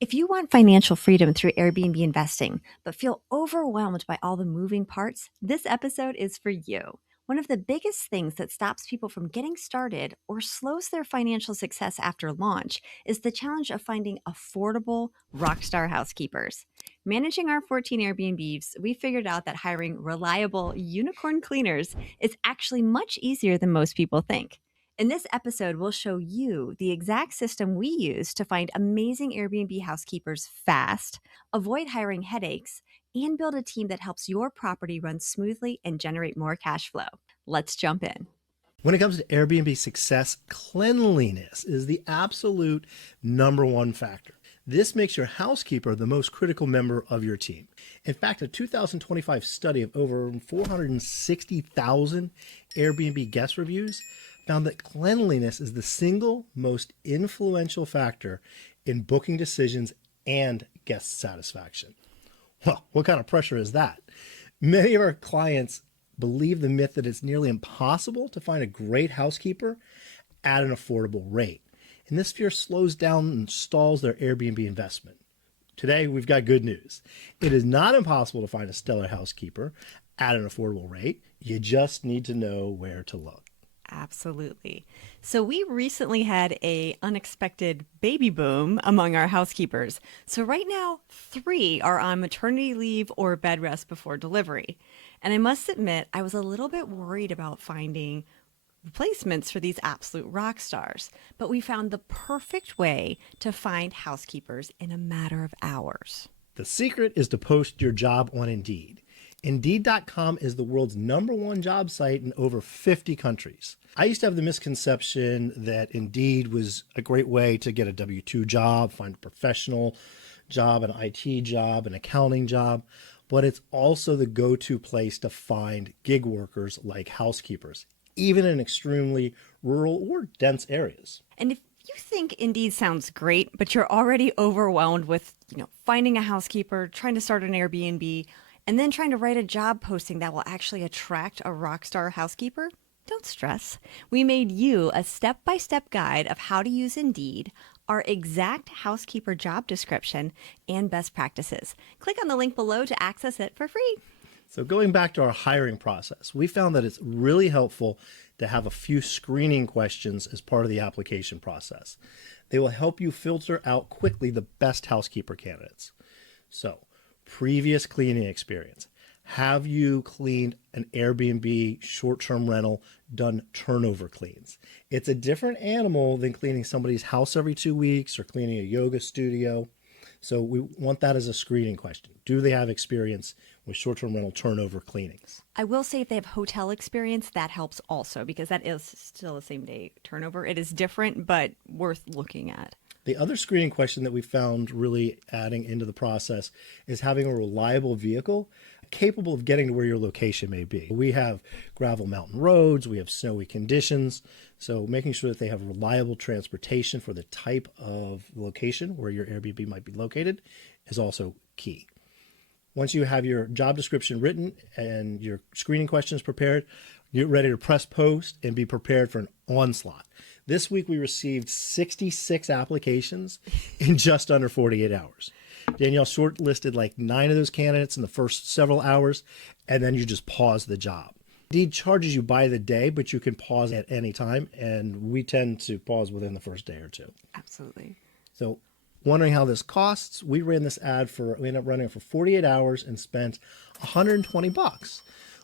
If you want financial freedom through Airbnb investing, but feel overwhelmed by all the moving parts, this episode is for you. One of the biggest things that stops people from getting started or slows their financial success after launch is the challenge of finding affordable Rockstar housekeepers. Managing our 14 Airbnbs, we figured out that hiring reliable unicorn cleaners is actually much easier than most people think. In this episode, we'll show you the exact system we use to find amazing Airbnb housekeepers fast, avoid hiring headaches, and build a team that helps your property run smoothly and generate more cash flow. Let's jump in. When it comes to Airbnb success, cleanliness is the absolute number one factor. This makes your housekeeper the most critical member of your team. In fact, a 2025 study of over 460,000 Airbnb guest reviews found that cleanliness is the single most influential factor in booking decisions and guest satisfaction. Well, what kind of pressure is that? Many of our clients believe the myth that it's nearly impossible to find a great housekeeper at an affordable rate. And this fear slows down and stalls their Airbnb investment. Today, we've got good news. It is not impossible to find a stellar housekeeper at an affordable rate. You just need to know where to look. Absolutely. So we recently had a unexpected baby boom among our housekeepers. So right now, 3 are on maternity leave or bed rest before delivery. And I must admit, I was a little bit worried about finding replacements for these absolute rock stars. But we found the perfect way to find housekeepers in a matter of hours. The secret is to post your job on Indeed. Indeed.com is the world's #1 job site in over 50 countries. I used to have the misconception that Indeed was a great way to get a W-2 job, find a professional job, an IT job, an accounting job, but it's also the go-to place to find gig workers like housekeepers, even in extremely rural or dense areas. And if you think Indeed sounds great, but you're already overwhelmed with, finding a housekeeper, trying to start an Airbnb, and then trying to write a job posting that will actually attract a rock star housekeeper, don't stress. We made you a step-by-step guide of how to use Indeed, our exact housekeeper job description, and best practices. Click on the link below to access it for free. So going back to our hiring process, we found that it's really helpful to have a few screening questions as part of the application process. They will help you filter out quickly the best housekeeper candidates. So, previous cleaning experience. Have you cleaned an Airbnb short-term rental, done turnover cleans? It's a different animal than cleaning somebody's house every 2 weeks or cleaning a yoga studio. So we want that as a screening question. Do they have experience with short-term rental turnover cleanings? I will say if they have hotel experience, that helps also because that is still the same day turnover. It is different, but worth looking at. The other screening question that we found really adding into the process is having a reliable vehicle capable of getting to where your location may be. We have gravel mountain roads, we have snowy conditions, so making sure that they have reliable transportation for the type of location where your Airbnb might be located is also key. Once you have your job description written and your screening questions prepared, get ready to press post and be prepared for an onslaught. This week we received 66 applications in just under 48 hours. Danielle shortlisted like 9 of those candidates in the first several hours, and then you just pause the job. Indeed charges you by the day, but you can pause at any time, and we tend to pause within the first day or two. Absolutely. So wondering how this costs, we ran this ad we ended up running it for 48 hours and spent $120,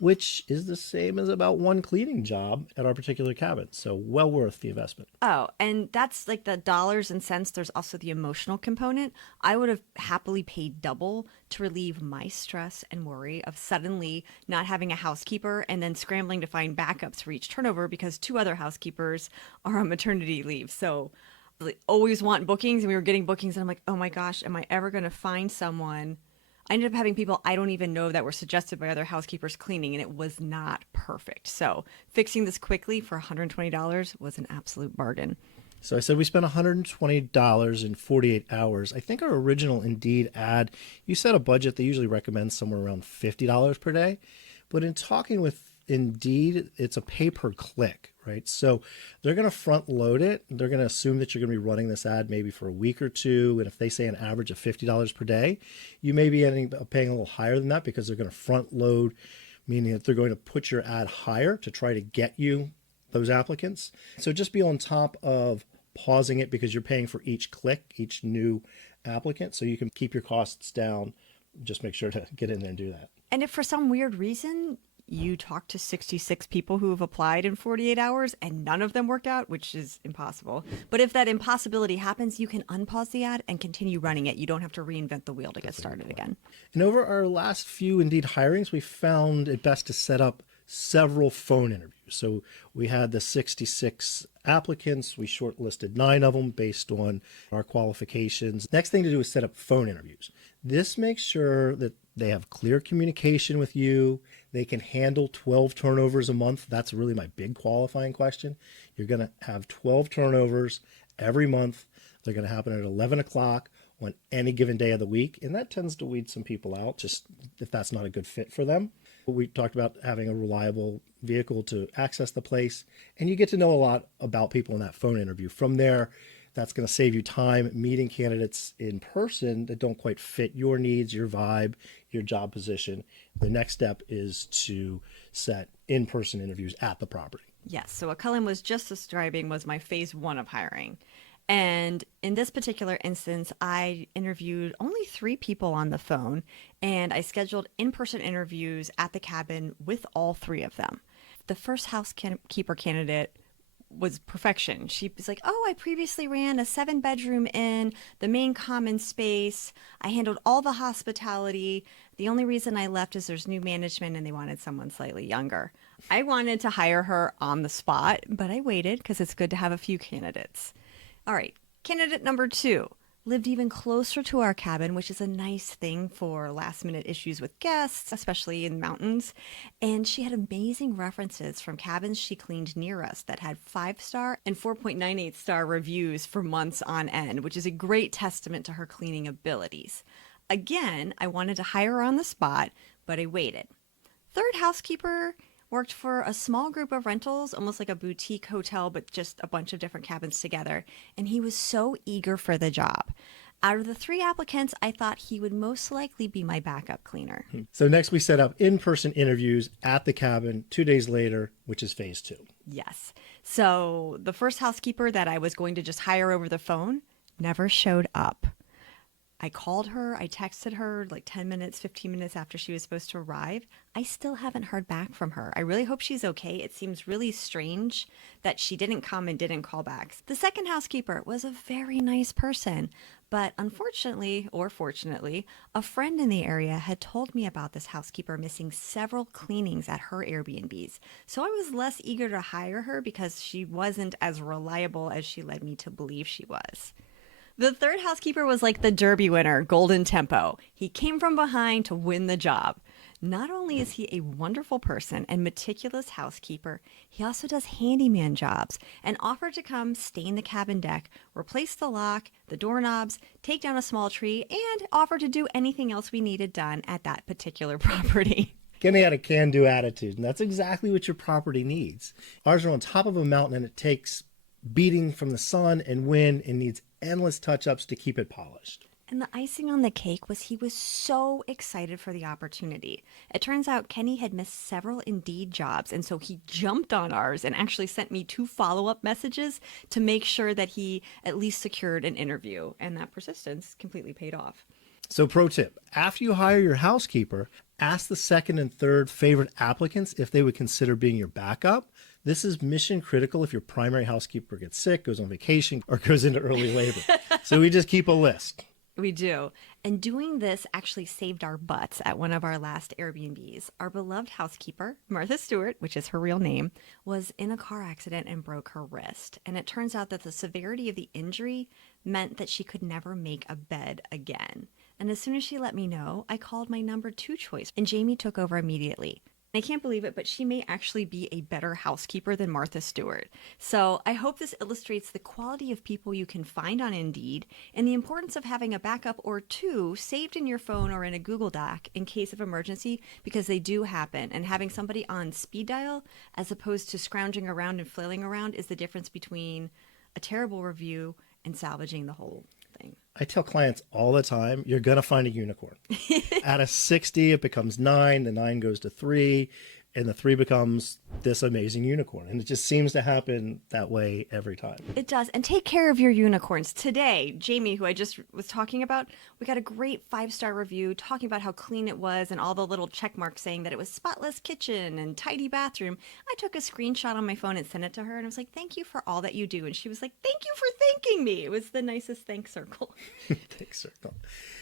which is the same as about one cleaning job at our particular cabin. So well worth the investment. Oh, and that's like the dollars and cents. There's also the emotional component. I would have happily paid double to relieve my stress and worry of suddenly not having a housekeeper and then scrambling to find backups for each turnover because 2 other housekeepers are on maternity leave. So I always want bookings, and we were getting bookings, and I'm like, oh my gosh, am I ever going to find someone? I ended up having people I don't even know that were suggested by other housekeepers cleaning, and it was not perfect. So fixing this quickly for $120 was an absolute bargain. So I said we spent $120 in 48 hours. I think our original Indeed ad, you set a budget they usually recommend somewhere around $50 per day. But in talking with Indeed, it's a pay per click, right? So they're going to front load it. They're going to assume that you're going to be running this ad maybe for a week or two. And if they say an average of $50 per day, you may be ending up paying a little higher than that because they're going to front load, meaning that they're going to put your ad higher to try to get you those applicants. So just be on top of pausing it because you're paying for each click, each new applicant. So you can keep your costs down. Just make sure to get in there and do that. And if for some weird reason you talk to 66 people who have applied in 48 hours and none of them work out, which is impossible. But if that impossibility happens, you can unpause the ad and continue running it. You don't have to reinvent the wheel to get started again. And over our last few Indeed hirings, we found it best to set up several phone interviews. So we had the 66 applicants. We shortlisted 9 of them based on our qualifications. Next thing to do is set up phone interviews. This makes sure that they have clear communication with you. They can handle 12 turnovers a month. That's really my big qualifying question. You're going to have 12 turnovers every month. They're going to happen at 11 o'clock on any given day of the week. And that tends to weed some people out, just if that's not a good fit for them. We talked about having a reliable vehicle to access the place. And you get to know a lot about people in that phone interview. From there, that's going to save you time meeting candidates in person that don't quite fit your needs, your vibe, your job position. The next step is to set in-person interviews at the property. Yes. So what Cullen was just describing was my phase 1 of hiring. And in this particular instance, I interviewed only 3 people on the phone, and I scheduled in-person interviews at the cabin with all 3 of them. The first housekeeper candidate was perfection. She was like, oh, I previously ran a 7-bedroom inn, the main common space. I handled all the hospitality. The only reason I left is there's new management and they wanted someone slightly younger. I wanted to hire her on the spot, but I waited because it's good to have a few candidates. All right, candidate number 2 lived even closer to our cabin, which is a nice thing for last minute issues with guests, especially in mountains. And she had amazing references from cabins she cleaned near us that had 5-star and 4.98-star reviews for months on end, which is a great testament to her cleaning abilities. Again, I wanted to hire her on the spot, but I waited. Third housekeeper worked for a small group of rentals, almost like a boutique hotel, but just a bunch of different cabins together. And he was so eager for the job. Out of the 3 applicants, I thought he would most likely be my backup cleaner. So next we set up in-person interviews at the cabin 2 days later, which is phase 2. Yes. So the first housekeeper that I was going to just hire over the phone never showed up. I called her, I texted her like 10 minutes, 15 minutes after she was supposed to arrive. I still haven't heard back from her. I really hope she's okay. It seems really strange that she didn't come and didn't call back. The second housekeeper was a very nice person, but unfortunately, or fortunately, a friend in the area had told me about this housekeeper missing several cleanings at her Airbnbs. So I was less eager to hire her because she wasn't as reliable as she led me to believe she was. The third housekeeper was like the Derby winner, Golden Tempo. He came from behind to win the job. Not only is he a wonderful person and meticulous housekeeper, he also does handyman jobs and offered to come stain the cabin deck, replace the lock, the doorknobs, take down a small tree, and offer to do anything else we needed done at that particular property. Kenny had a can-do attitude, and that's exactly what your property needs. Ours are on top of a mountain, and it takes beating from the sun and wind and needs endless touch-ups to keep it polished. And the icing on the cake was he was so excited for the opportunity. It turns out Kenny had missed several Indeed jobs, and so he jumped on ours and actually sent me 2 follow-up messages to make sure that he at least secured an interview, and that persistence completely paid off. So pro tip, after you hire your housekeeper, ask the second and third favorite applicants if they would consider being your backup. This is mission critical if your primary housekeeper gets sick, goes on vacation, or goes into early labor. So we just keep a list. We do. And doing this actually saved our butts at one of our last Airbnbs. Our beloved housekeeper, Martha Stewart, which is her real name, was in a car accident and broke her wrist. And it turns out that the severity of the injury meant that she could never make a bed again. And as soon as she let me know, I called my number 2 choice, and Jamie took over immediately. I can't believe it, but she may actually be a better housekeeper than Martha Stewart. So I hope this illustrates the quality of people you can find on Indeed and the importance of having a backup or two saved in your phone or in a Google Doc in case of emergency, because they do happen. And having somebody on speed dial as opposed to scrounging around and flailing around is the difference between a terrible review and salvaging the whole thing. I tell clients all the time, you're going to find a unicorn. Out of 60, it becomes 9, the 9 goes to 3, and the 3 becomes this amazing unicorn. And it just seems to happen that way every time. It does. And take care of your unicorns. Today, Jamie, who I just was talking about, we got a great 5-star review talking about how clean it was and all the little check marks saying that it was spotless kitchen and tidy bathroom. I took a screenshot on my phone and sent it to her, and I was like, thank you for all that you do. And she was like, thank you for thanking me. It was the nicest thanks circle. Thanks, Circle.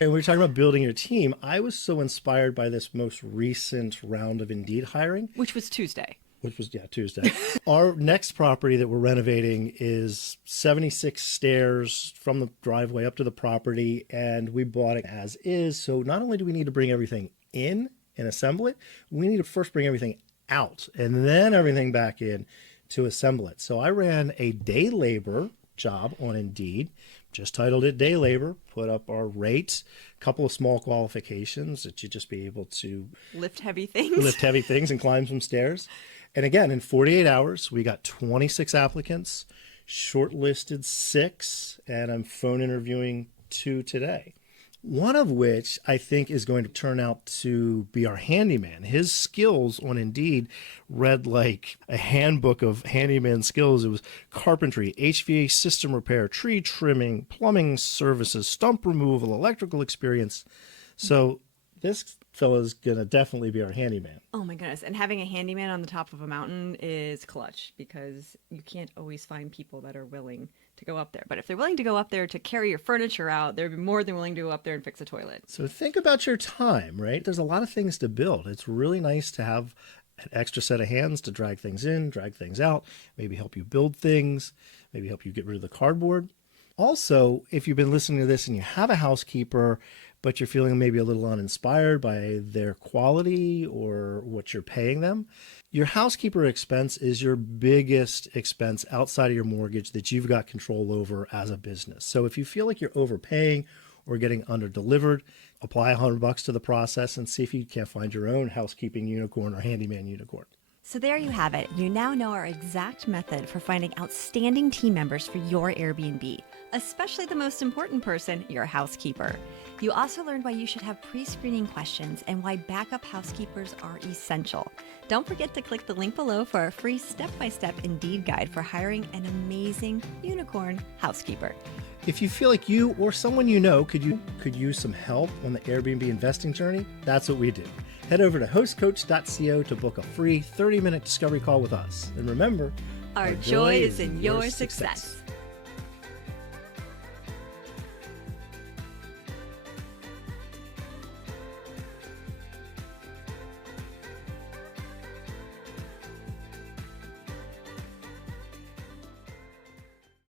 And we were talking about building your team. I was so inspired by this most recent round of Indeed hiring. Which was Tuesday. Which was, Tuesday. Our next property that we're renovating is 76 stairs from the driveway up to the property, and we bought it as is. So not only do we need to bring everything in and assemble it, we need to first bring everything out and then everything back in to assemble it. So I ran a day labor job on Indeed, just titled it day labor, put up our rate, a couple of small qualifications that you just be able to lift heavy things and climb some stairs. And again, in 48 hours, we got 26 applicants, shortlisted 6, and I'm phone interviewing 2 today. One of which I think is going to turn out to be our handyman. His skills on Indeed read like a handbook of handyman skills. It was carpentry, HVAC system repair, tree trimming, plumbing services, stump removal, electrical experience. So this fella's going to definitely be our handyman. Oh my goodness. And having a handyman on the top of a mountain is clutch, because you can't always find people that are willing to go up there. But if they're willing to go up there to carry your furniture out, they're more than willing to go up there and fix a toilet. So think about your time, right? There's a lot of things to build. It's really nice to have an extra set of hands to drag things in, drag things out, maybe help you build things, maybe help you get rid of the cardboard. Also, if you've been listening to this and you have a housekeeper, but you're feeling maybe a little uninspired by their quality or what you're paying them, your housekeeper expense is your biggest expense outside of your mortgage that you've got control over as a business. So if you feel like you're overpaying or getting under-delivered, apply $100 to the process and see if you can't find your own housekeeping unicorn or handyman unicorn. So there you have it. You now know our exact method for finding outstanding team members for your Airbnb, especially the most important person, your housekeeper. You also learned why you should have pre-screening questions and why backup housekeepers are essential. Don't forget to click the link below for our free step-by-step Indeed guide for hiring an amazing unicorn housekeeper. If you feel like you or someone you know could use some help on the Airbnb investing journey, that's what we do. Head over to hostcoach.co to book a free 30-minute discovery call with us. And remember, our joy is in your success.